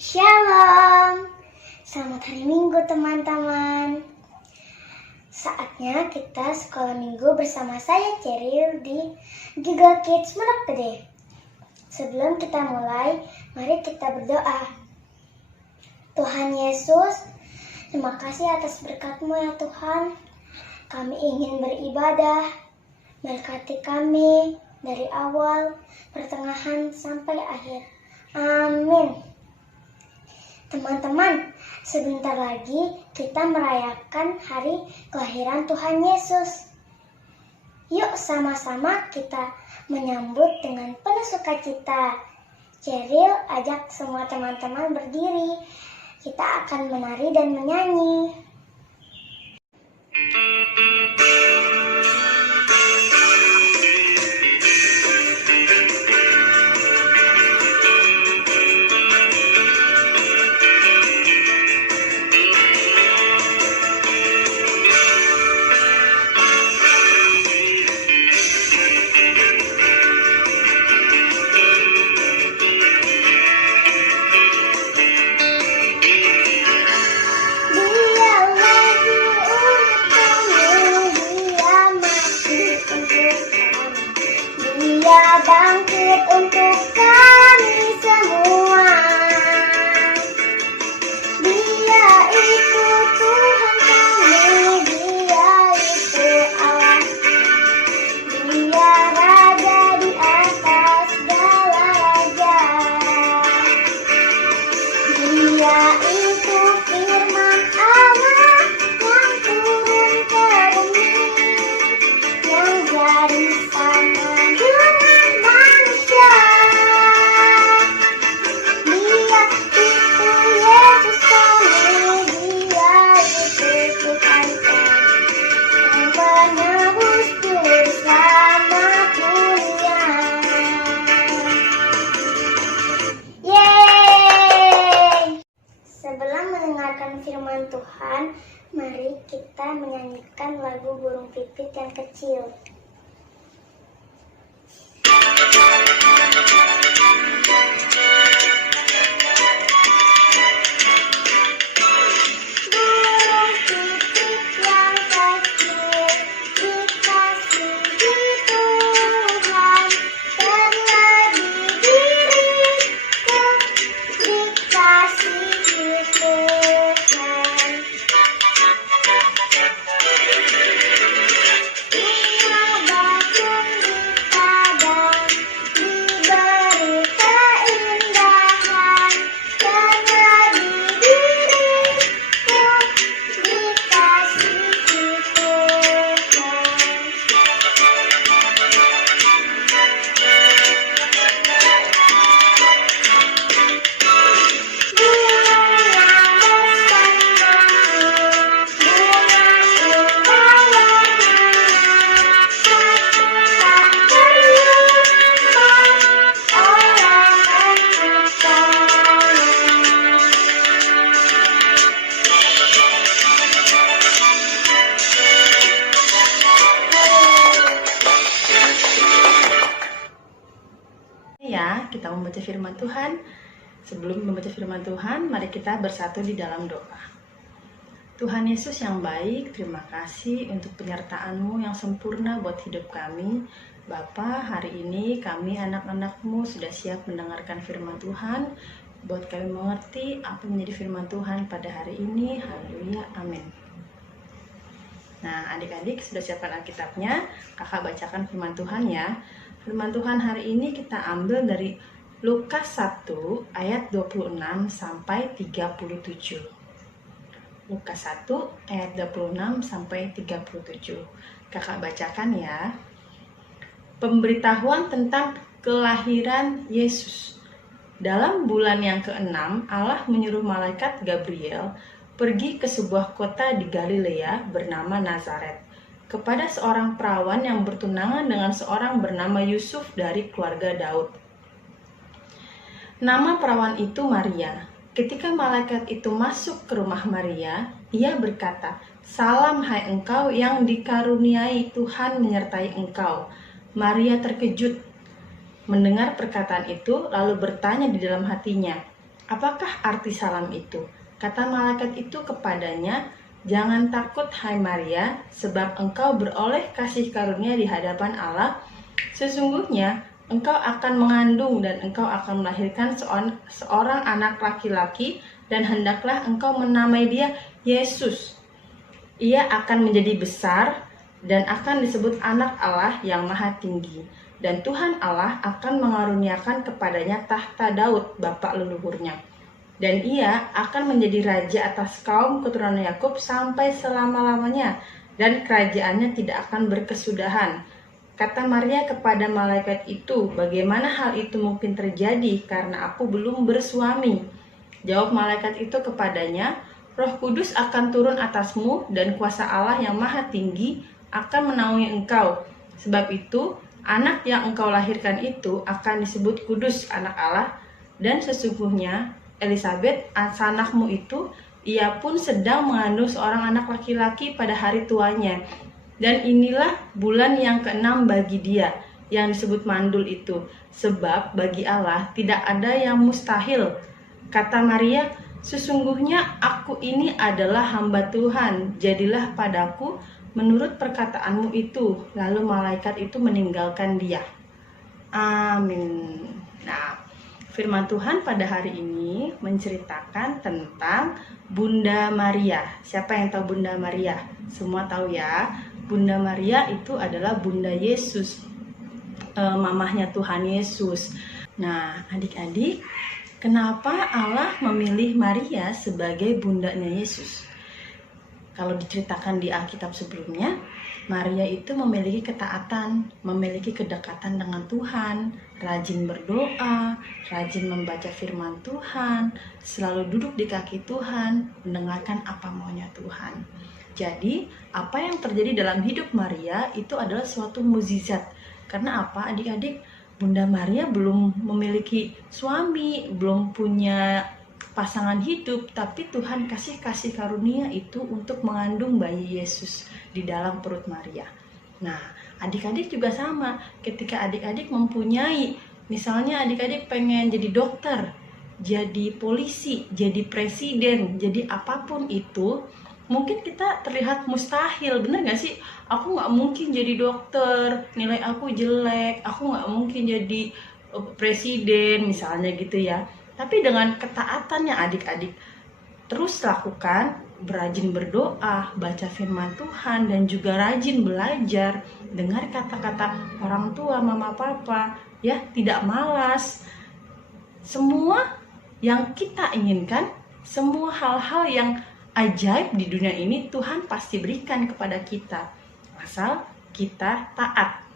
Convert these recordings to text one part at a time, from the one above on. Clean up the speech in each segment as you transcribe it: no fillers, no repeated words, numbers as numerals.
Shalom, selamat hari Minggu teman-teman. Saatnya kita sekolah minggu bersama saya Ceril di Google Kids Pondok Gede. Sebelum kita mulai, mari kita berdoa. Tuhan Yesus, terima kasih atas berkat-Mu ya Tuhan. Kami ingin beribadah, berkati kami dari awal, pertengahan sampai akhir. Amin. Teman-teman, sebentar lagi kita merayakan hari kelahiran Tuhan Yesus. Yuk sama-sama kita menyambut dengan penuh sukacita. Ceril ajak semua teman-teman berdiri. Kita akan menari dan menyanyi. Dia bangkit untuk kami semua. Dia itu Tuhan kami, Dia itu Allah. Dia Raja di atas segala raja. Dia itu firman Allah yang turun ke bumi, yang jadi sama dengan manusia. Dia itu Yesus kami, Dia itu Tuhan kami, yang menebus dosa dunia. Yeay! Sebelum mendengarkan firman Tuhan, mari kita menyanyikan lagu Burung Pipit yang Kecil. Kita membaca firman Tuhan. Sebelum membaca firman Tuhan, mari kita bersatu di dalam doa. Tuhan Yesus yang baik, terima kasih untuk penyertaan-Mu yang sempurna buat hidup kami. Bapa, hari ini kami anak-anak-Mu sudah siap mendengarkan firman Tuhan, buat kami mengerti apa yang menjadi firman Tuhan pada hari ini. Haleluya, amin. Nah, adik-adik sudah siapkan Alkitabnya. Kakak bacakan firman Tuhan ya. Firman Tuhan hari ini kita ambil dari Lukas 1 ayat 26 sampai 37. Lukas 1 ayat 26 sampai 37. Kakak bacakan ya. Pemberitahuan tentang kelahiran Yesus. Dalam bulan yang ke-6, Allah menyuruh malaikat Gabriel pergi ke sebuah kota di Galilea bernama Nazaret, kepada seorang perawan yang bertunangan dengan seorang bernama Yusuf dari keluarga Daud. Nama perawan itu Maria. Ketika malaikat itu masuk ke rumah Maria, ia berkata, "Salam hai engkau yang dikaruniai Tuhan menyertai engkau." Maria terkejut mendengar perkataan itu, lalu bertanya di dalam hatinya, Apakah arti salam itu? Kata malaikat itu kepadanya, "Jangan takut hai Maria, sebab engkau beroleh kasih karunia di hadapan Allah. Sesungguhnya engkau akan mengandung dan engkau akan melahirkan seorang anak laki-laki, dan hendaklah engkau menamai dia Yesus. Ia akan menjadi besar dan akan disebut anak Allah yang maha tinggi. Dan Tuhan Allah akan mengaruniakan kepadanya tahta Daud, bapa leluhurnya. Dan ia akan menjadi raja atas kaum keturunan Yakub sampai selama-lamanya, dan kerajaannya tidak akan berkesudahan." Kata Maria kepada malaikat itu, "Bagaimana hal itu mungkin terjadi karena aku belum bersuami?" Jawab malaikat itu kepadanya, "Roh Kudus akan turun atasmu dan kuasa Allah yang maha tinggi akan menaungi engkau. Sebab itu, anak yang engkau lahirkan itu akan disebut kudus, anak Allah. Dan sesungguhnya Elisabet, sanakmu itu, ia pun sedang mengandung seorang anak laki-laki pada hari tuanya. Dan inilah bulan yang ke-6 bagi dia, yang disebut mandul itu. Sebab bagi Allah tidak ada yang mustahil." Kata Maria, "Sesungguhnya aku ini adalah hamba Tuhan, jadilah padaku menurut perkataanmu itu." Lalu malaikat itu meninggalkan dia. Amin. Nah, firman Tuhan pada hari ini menceritakan tentang Bunda Maria. Siapa yang tahu Bunda Maria? Semua tahu ya. Bunda Maria itu adalah Bunda Yesus, mamahnya Tuhan Yesus. Nah, adik-adik, kenapa Allah memilih Maria sebagai bundanya Yesus? Kalau diceritakan di Alkitab sebelumnya, Maria itu memiliki ketaatan, memiliki kedekatan dengan Tuhan, rajin berdoa, rajin membaca firman Tuhan, selalu duduk di kaki Tuhan, mendengarkan apa maunya Tuhan. Jadi, apa yang terjadi dalam hidup Maria itu adalah suatu mukjizat. Karena apa, adik-adik? Bunda Maria belum memiliki suami, belum punya pasangan hidup, tapi Tuhan kasih karunia itu untuk mengandung bayi Yesus di dalam perut Maria. Nah, adik-adik juga sama. Ketika adik-adik mempunyai, misalnya adik-adik pengen jadi dokter, jadi polisi, jadi presiden, jadi apapun itu, mungkin kita terlihat mustahil, bener gak sih? Aku gak mungkin jadi dokter, nilai aku jelek, aku gak mungkin jadi presiden, misalnya gitu ya. Tapi dengan ketaatannya adik-adik terus lakukan, berajin berdoa, baca firman Tuhan, dan juga rajin belajar, dengar kata-kata orang tua, mama, papa, ya, tidak malas. Semua yang kita inginkan, semua hal-hal yang ajaib di dunia ini Tuhan pasti berikan kepada kita, asal kita taat.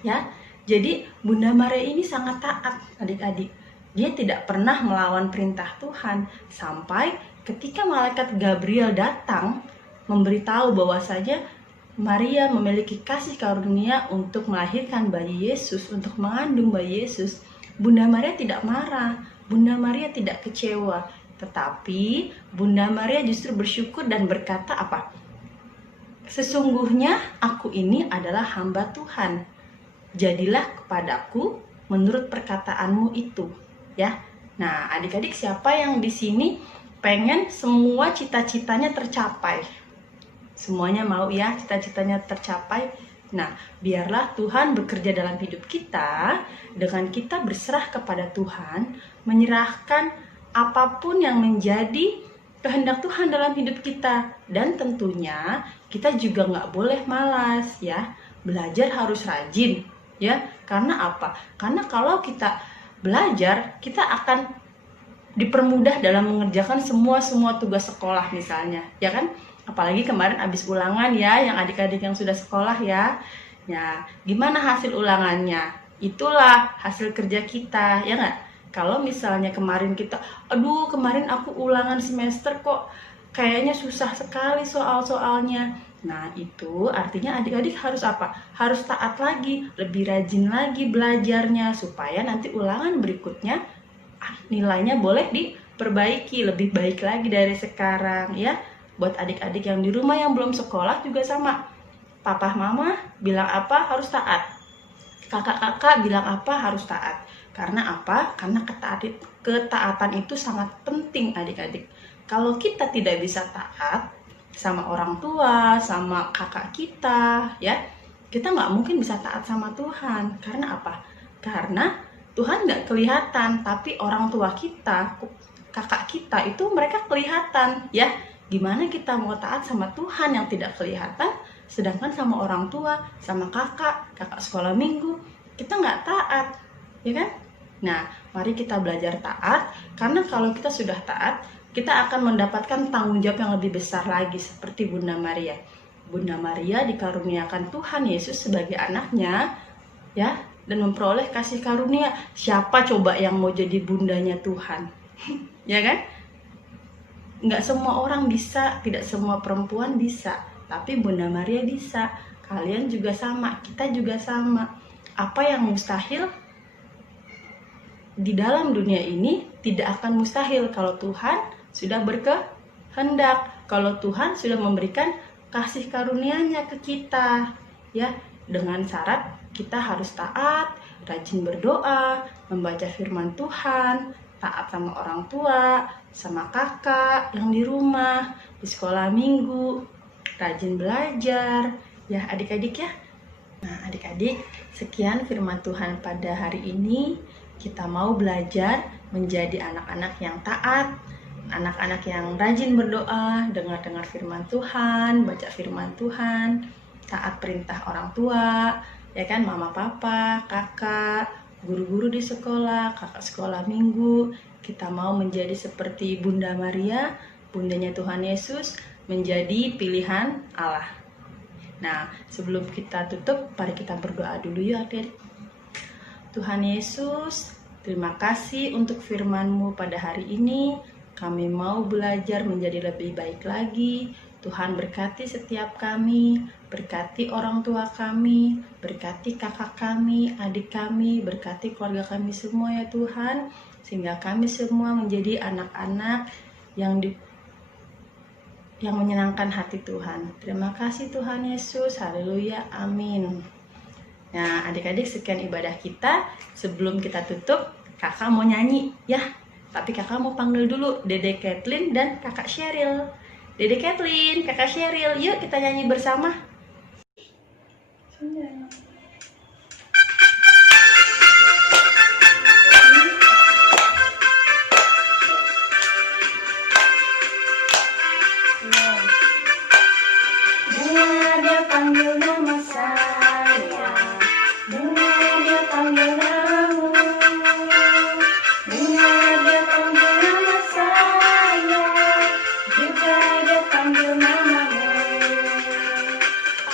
Ya, jadi Bunda Maria ini sangat taat, adik-adik. Dia tidak pernah melawan perintah Tuhan sampai ketika malaikat Gabriel datang memberitahu bahwasanya Maria memiliki kasih karunia untuk melahirkan bayi Yesus, untuk mengandung bayi Yesus. Bunda Maria tidak marah, Bunda Maria tidak kecewa, tetapi Bunda Maria justru bersyukur dan berkata apa? "Sesungguhnya aku ini adalah hamba Tuhan. Jadilah kepadaku menurut perkataanmu itu." Ya. Nah, adik-adik, siapa yang di sini pengen semua cita-citanya tercapai? Semuanya mau ya cita-citanya tercapai? Nah, biarlah Tuhan bekerja dalam hidup kita dengan kita berserah kepada Tuhan, menyerahkan apapun yang menjadi kehendak Tuhan dalam hidup kita. Dan tentunya kita juga nggak boleh malas ya. Belajar harus rajin ya. Karena apa? Karena kalau kita belajar, kita akan dipermudah dalam mengerjakan semua tugas sekolah misalnya, ya kan? Apalagi kemarin habis ulangan ya, yang adik-adik yang sudah sekolah ya. Ya, gimana hasil ulangannya? Itulah hasil kerja kita, ya nggak? Kalau misalnya kemarin kita, aduh kemarin aku ulangan semester kok kayaknya susah sekali soal-soalnya. Nah, itu artinya adik-adik harus apa? Harus taat lagi, lebih rajin lagi belajarnya supaya nanti ulangan berikutnya nilainya boleh diperbaiki, lebih baik lagi dari sekarang ya. Buat adik-adik yang di rumah yang belum sekolah juga sama. Papa mama bilang apa harus taat. Kakak-kakak bilang apa harus taat. Karena apa? Karena ketaatan itu sangat penting adik-adik. Kalau kita tidak bisa taat sama orang tua, sama kakak kita, ya, kita nggak mungkin bisa taat sama Tuhan. Karena apa? Karena Tuhan nggak kelihatan, tapi orang tua kita, kakak kita itu mereka kelihatan, ya. Gimana kita mau taat sama Tuhan yang tidak kelihatan, sedangkan sama orang tua, sama kakak sekolah minggu, kita nggak taat, ya kan? Nah, mari kita belajar taat, karena kalau kita sudah taat, kita akan mendapatkan tanggung jawab yang lebih besar lagi, seperti Bunda Maria. Bunda Maria dikaruniakan Tuhan Yesus sebagai anaknya, ya, dan memperoleh kasih karunia. Siapa coba yang mau jadi bundanya Tuhan? Ya kan? Nggak semua orang bisa, tidak semua perempuan bisa, tapi Bunda Maria bisa. Kalian juga sama, kita juga sama. Apa yang mustahil di dalam dunia ini tidak akan mustahil kalau Tuhan sudah berkehendak, kalau Tuhan sudah memberikan kasih karunia-Nya ke kita, ya, dengan syarat kita harus taat, rajin berdoa, membaca firman Tuhan, taat sama orang tua, sama kakak yang di rumah, di sekolah minggu, rajin belajar, ya adik-adik ya. Nah adik-adik, sekian firman Tuhan pada hari ini. Kita mau belajar menjadi anak-anak yang taat, anak-anak yang rajin berdoa, dengar-dengar firman Tuhan, baca firman Tuhan, taat perintah orang tua, ya kan, mama papa, kakak, guru-guru di sekolah, kakak sekolah minggu. Kita mau menjadi seperti Bunda Maria, bundanya Tuhan Yesus, menjadi pilihan Allah. Nah, sebelum kita tutup, mari kita berdoa dulu ya adik. Tuhan Yesus, terima kasih untuk firman-Mu pada hari ini. Kami mau belajar menjadi lebih baik lagi. Tuhan berkati setiap kami, berkati orang tua kami, berkati kakak kami, adik kami, berkati keluarga kami semua ya Tuhan, sehingga kami semua menjadi anak-anak yang menyenangkan hati Tuhan. Terima kasih Tuhan Yesus, haleluya, amin. Nah adik-adik, sekian ibadah kita. Sebelum kita tutup, kakak mau nyanyi ya, tapi kakak mau panggil dulu Dede Kathleen dan kakak Sheryl. Dede Kathleen, kakak Sheryl, yuk kita nyanyi bersama. Dengar dia panggil nama saya, dengar dia panggil namamu, dengar dia panggil nama saya, juga dia panggil namamu.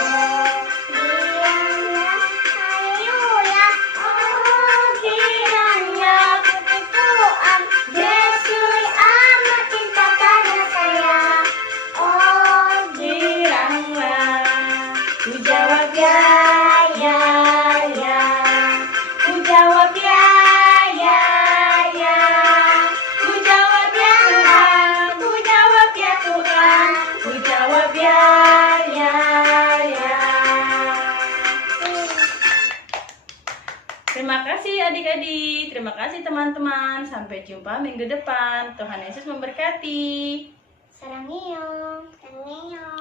Oh, kiranya, haleluya. Oh, kiranya puji Tuhan Yesus amat cinta pada saya. Oh, Giranglah, ku jawab ya, ya, ya. ku jawab ya, ya, ya, ku jawab ya Tuhan, ku jawab ya Tuhan, ku jawab ya, ya, ya. Terima kasih adik-adik, terima kasih teman-teman. Sampai jumpa minggu depan. Tuhan Yesus memberkati. Sarangheyo. Sarangheyo.